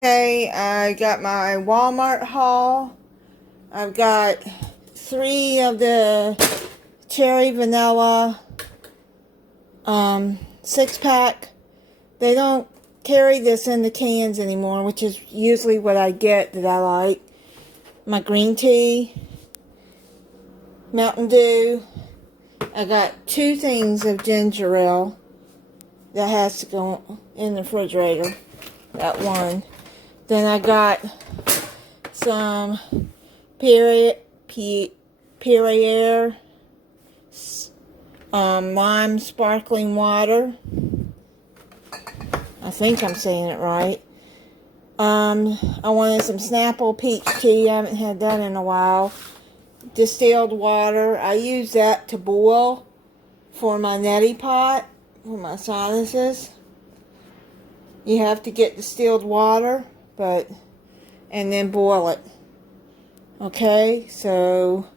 Okay, I got my Walmart haul. I've got 3 of the cherry vanilla 6-pack. They don't carry this in the cans anymore, which is usually what I get that I like. My green tea, Mountain Dew. I got 2 things of ginger ale that has to go in the refrigerator. That one. Then I got some Perrier lime sparkling water. I think I'm saying it right. I wanted some Snapple peach tea. I haven't had that in a while. Distilled water. I use that to boil for my neti pot, for my sinuses. You have to get distilled water, and then boil it. Okay, so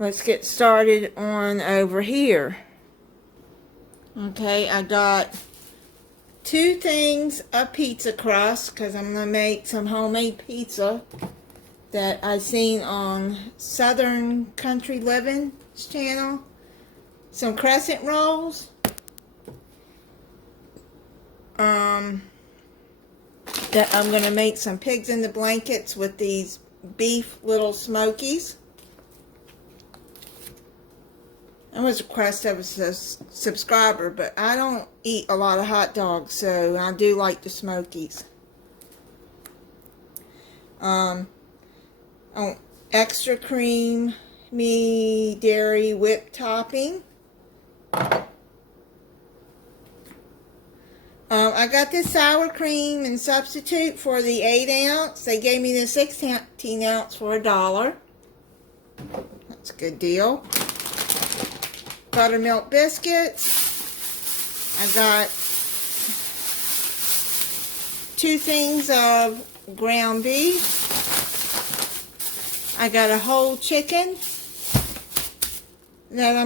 let's get started on over here. Okay, I got 2 things of pizza crust because I'm going to make some homemade pizza that I seen on Southern Country Living's channel. Some crescent rolls. That I'm going to make some pigs in the blankets with these beef little smokies. I was a request of a subscriber, but I don't eat a lot of hot dogs, so I do like the smokies. Extra creamy dairy whipped topping. I got this sour cream and substitute for the 8 ounce. They gave me the 16 ounce for $1. That's a good deal. Buttermilk biscuits. I got 2 things of ground beef. I got a whole chicken that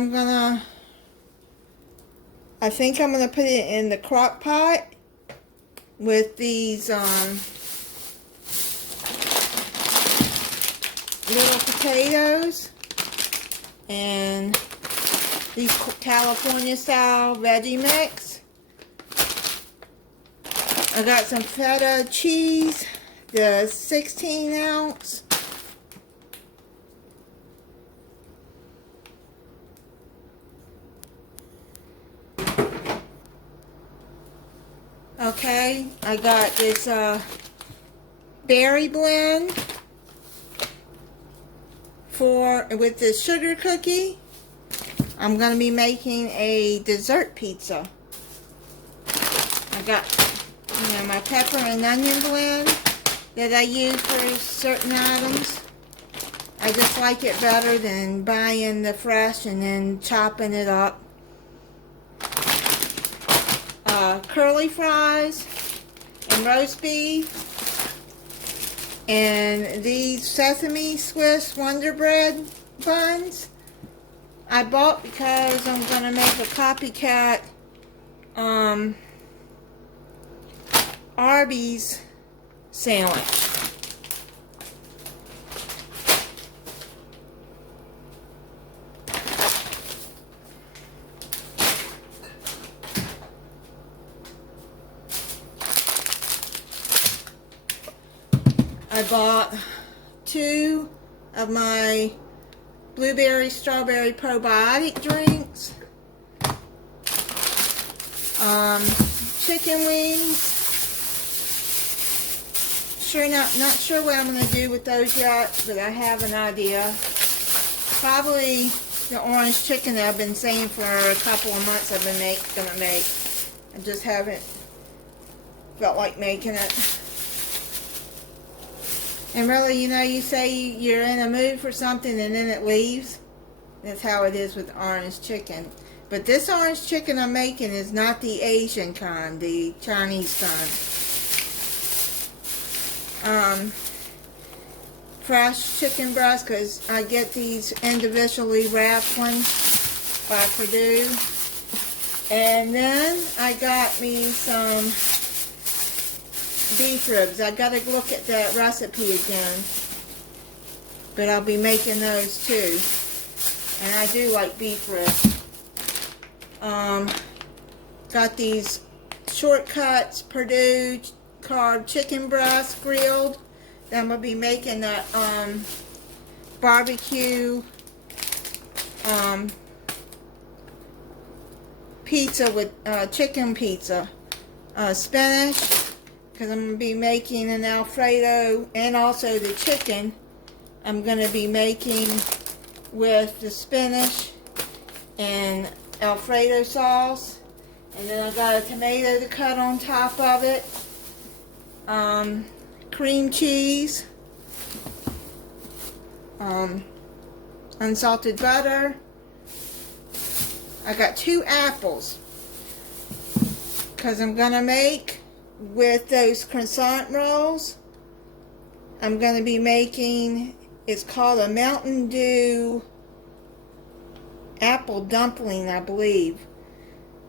I think I'm gonna put it in the crock pot with these little potatoes and these California style veggie mix. I got some feta cheese, the 16 ounce. Okay, I got this berry blend with this sugar cookie. I'm going to be making a dessert pizza. I got my pepper and onion blend that I use for certain items. I just like it better than buying the fresh and then chopping it up. Curly fries and roast beef and these sesame Swiss Wonder Bread buns I bought because I'm going to make a copycat Arby's sandwich. I bought 2 of my blueberry strawberry probiotic drinks, chicken wings. Not sure what I'm going to do with those yet, but I have an idea. Probably the orange chicken that I've been saying for a couple of months I've been gonna make. I just haven't felt like making it. And really, you say you're in a mood for something and then it leaves. That's how it is with orange chicken. But this orange chicken I'm making is not the Asian kind, the Chinese kind. Fresh chicken breast, because I get these individually wrapped ones by Purdue. And then I got me some beef ribs. I gotta look at that recipe again. But I'll be making those too. And I do like beef ribs. Got these Shortcuts Purdue carved chicken breast grilled. Then I'm gonna be making the barbecue pizza with chicken pizza, spinach, because I'm gonna be making an Alfredo, and also the chicken I'm gonna be making with the spinach and Alfredo sauce. And then I got a tomato to cut on top of it, cream cheese, unsalted butter. I got 2 apples because I'm gonna make with those croissant rolls. I'm gonna be making, it's called a Mountain Dew apple dumpling, I believe,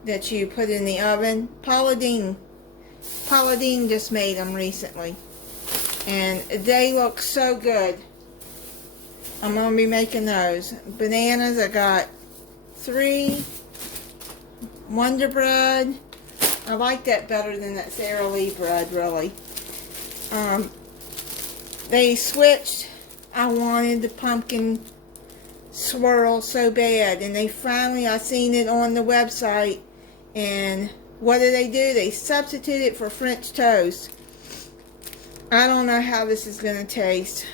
that you put in the oven. Paula Deen just made them recently, and they look so good. I'm gonna be making those. Bananas, I got 3. Wonder bread, I like that better than that Sara Lee bread, really. They switched. I wanted the pumpkin swirl so bad, and they finally, I seen it on the website, and what do? They substitute it for French toast. I don't know how this is going to taste.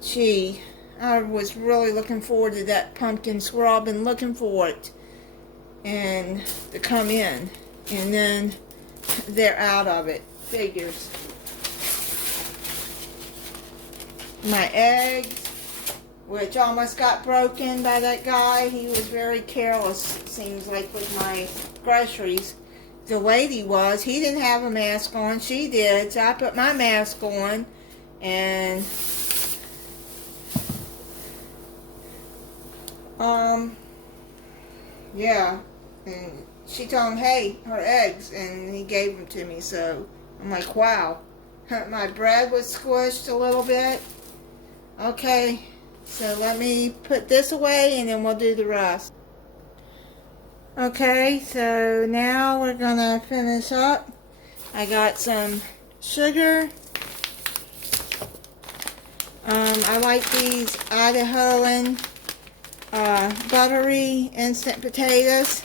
Gee, I was really looking forward to that pumpkin swirl. I've been looking for it and to come in, and then they're out of it. Figures. My eggs, which almost got broken by that guy. He was very careless, it seems like, with my groceries. The lady was. He didn't have a mask on. She did. So I put my mask on, and yeah, and she told him, hey, her eggs, and he gave them to me. So I'm like, wow. My bread was squished a little bit. Okay, so let me put this away and then we'll do the rest. Okay, so now we're gonna finish up. I got some sugar. I like these Idahoan buttery instant potatoes.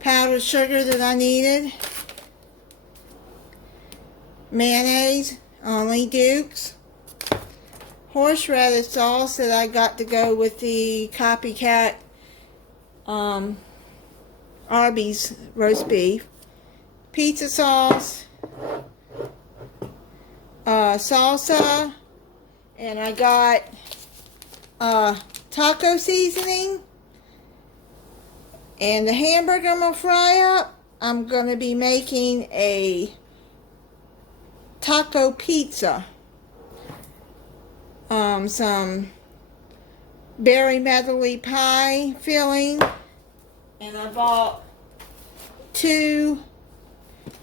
Powdered sugar that I needed. Mayonnaise, only Duke's. Horseradish sauce that I got to go with the copycat Arby's roast beef. Pizza sauce. Salsa. And I got taco seasoning. And the hamburger I'm going to fry up, I'm going to be making a taco pizza. Some berry medley pie filling, and I bought 2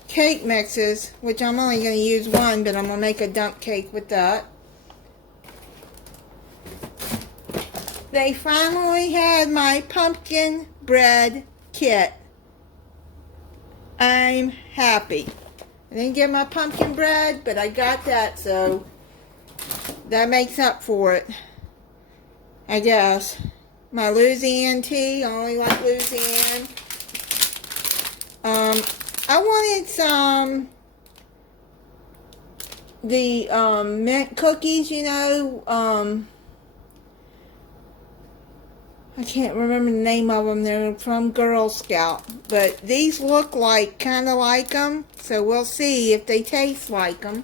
cake mixes, which I'm only going to use one, but I'm going to make a dump cake with that. They finally had my pumpkin bread kit. I'm happy. I didn't get my pumpkin bread, but I got that, so that makes up for it, I guess. My Louisiana tea, I only like Louisiana. I wanted some, the mint cookies, you know. I can't remember the name of them. They're from Girl Scout. But these look like, kind of like them. So we'll see if they taste like them.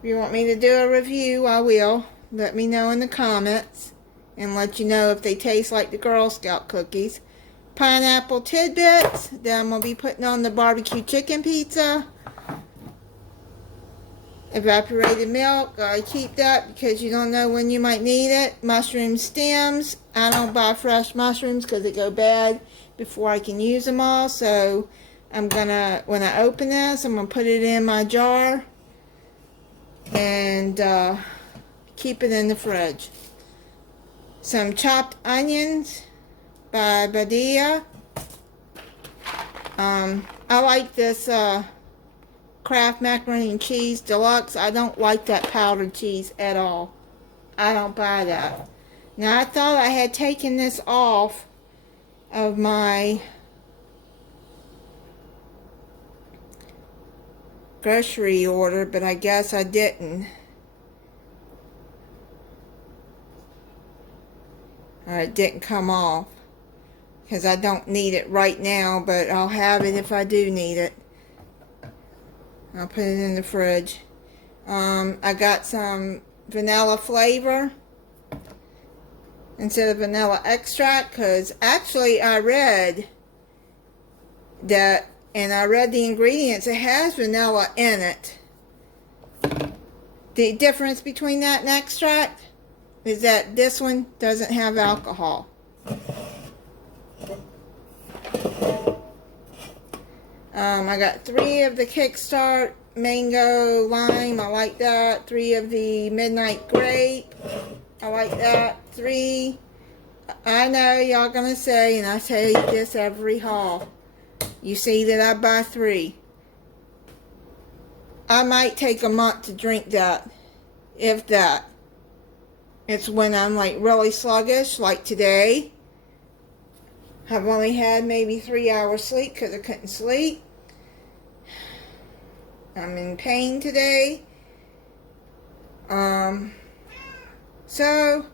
If you want me to do a review, I will. Let me know in the comments and let you know if they taste like the Girl Scout cookies. Pineapple tidbits that I'm going to be putting on the barbecue chicken pizza. Evaporated milk. I keep that because you don't know when you might need it. Mushroom stems. I don't buy fresh mushrooms because they go bad. before I can use them all. So I'm gonna, when I open this, I'm gonna put it in my jar and keep it in the fridge. Some chopped onions by Badia. I like this Kraft Macaroni and Cheese Deluxe. I don't like that powdered cheese at all. I don't buy that. Now, I thought I had taken this off of my grocery order, but I guess I didn't. Or it didn't come off. Because I don't need it right now, but I'll have it if I do need it. I'll put it in the fridge. I got some vanilla flavor instead of vanilla extract, because actually I read that, and I read the ingredients, it has vanilla in it. The difference between that and extract is that this one doesn't have alcohol. I got 3 of the Kickstart Mango Lime. I like that. 3 of the Midnight Grape. I like that. 3. I know y'all gonna say, and I say this every haul, you see that I buy 3. I might take a month to drink that, if that. It's when I'm like really sluggish, like today. I've only had maybe 3 hours sleep because I couldn't sleep. I'm in pain today. So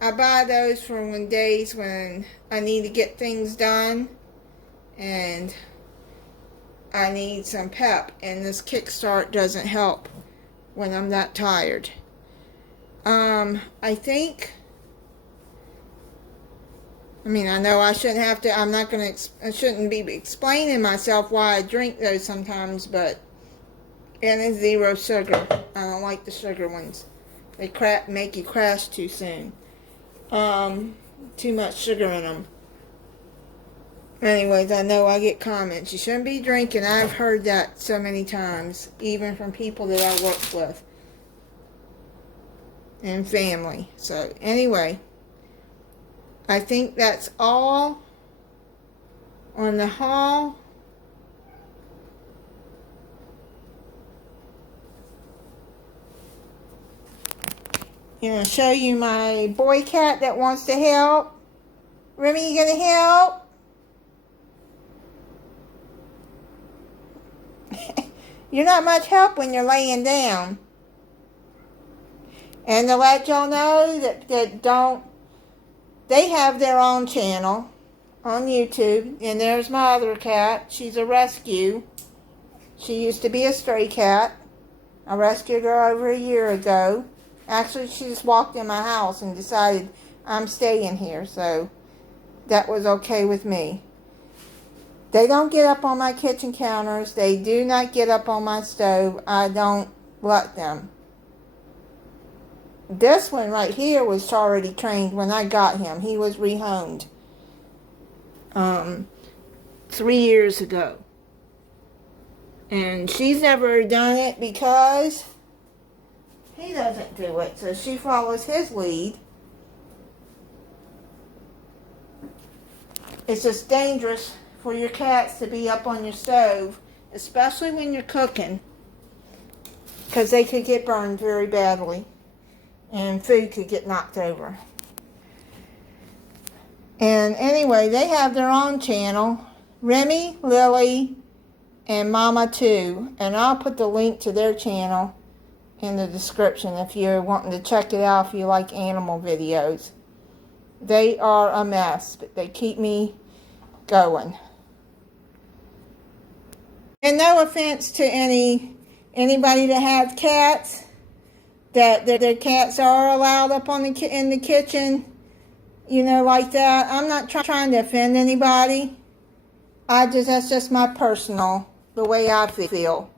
I buy those for when days when I need to get things done and I need some pep, and this Kickstart doesn't help when I'm that tired. I think, I mean, I know I shouldn't have to, I shouldn't be explaining myself why I drink those sometimes, but, and it's 0 sugar. I don't like the sugar ones. They make you crash too soon. Too much sugar in them. Anyways, I know I get comments, you shouldn't be drinking. I've heard that so many times, even from people that I work with. And family. So, anyway, I think that's all on the haul. I'm going to show you my boy cat that wants to help. Remy, you going to help? You're not much help when you're laying down. And to let y'all know that they have their own channel on YouTube. And there's my other cat. She's a rescue. She used to be a stray cat. I rescued her over a year ago. Actually, she just walked in my house and decided I'm staying here. So that was okay with me. They don't get up on my kitchen counters. They do not get up on my stove. I don't let them. This one right here was already trained when I got him. He was rehomed 3 years ago. And she's never done it because he doesn't do it. So she follows his lead. It's just dangerous for your cats to be up on your stove, especially when you're cooking, because they could get burned very badly. And food could get knocked over. And anyway, they have their own channel. Remy, Lily, and Momma too. And I'll put the link to their channel in the description if you're wanting to check it out if you like animal videos. They are a mess, but they keep me going. And no offense to anybody that has cats, that their cats are allowed up on in the kitchen, you know, like that. I'm not trying to offend anybody. That's just my personal, the way I feel.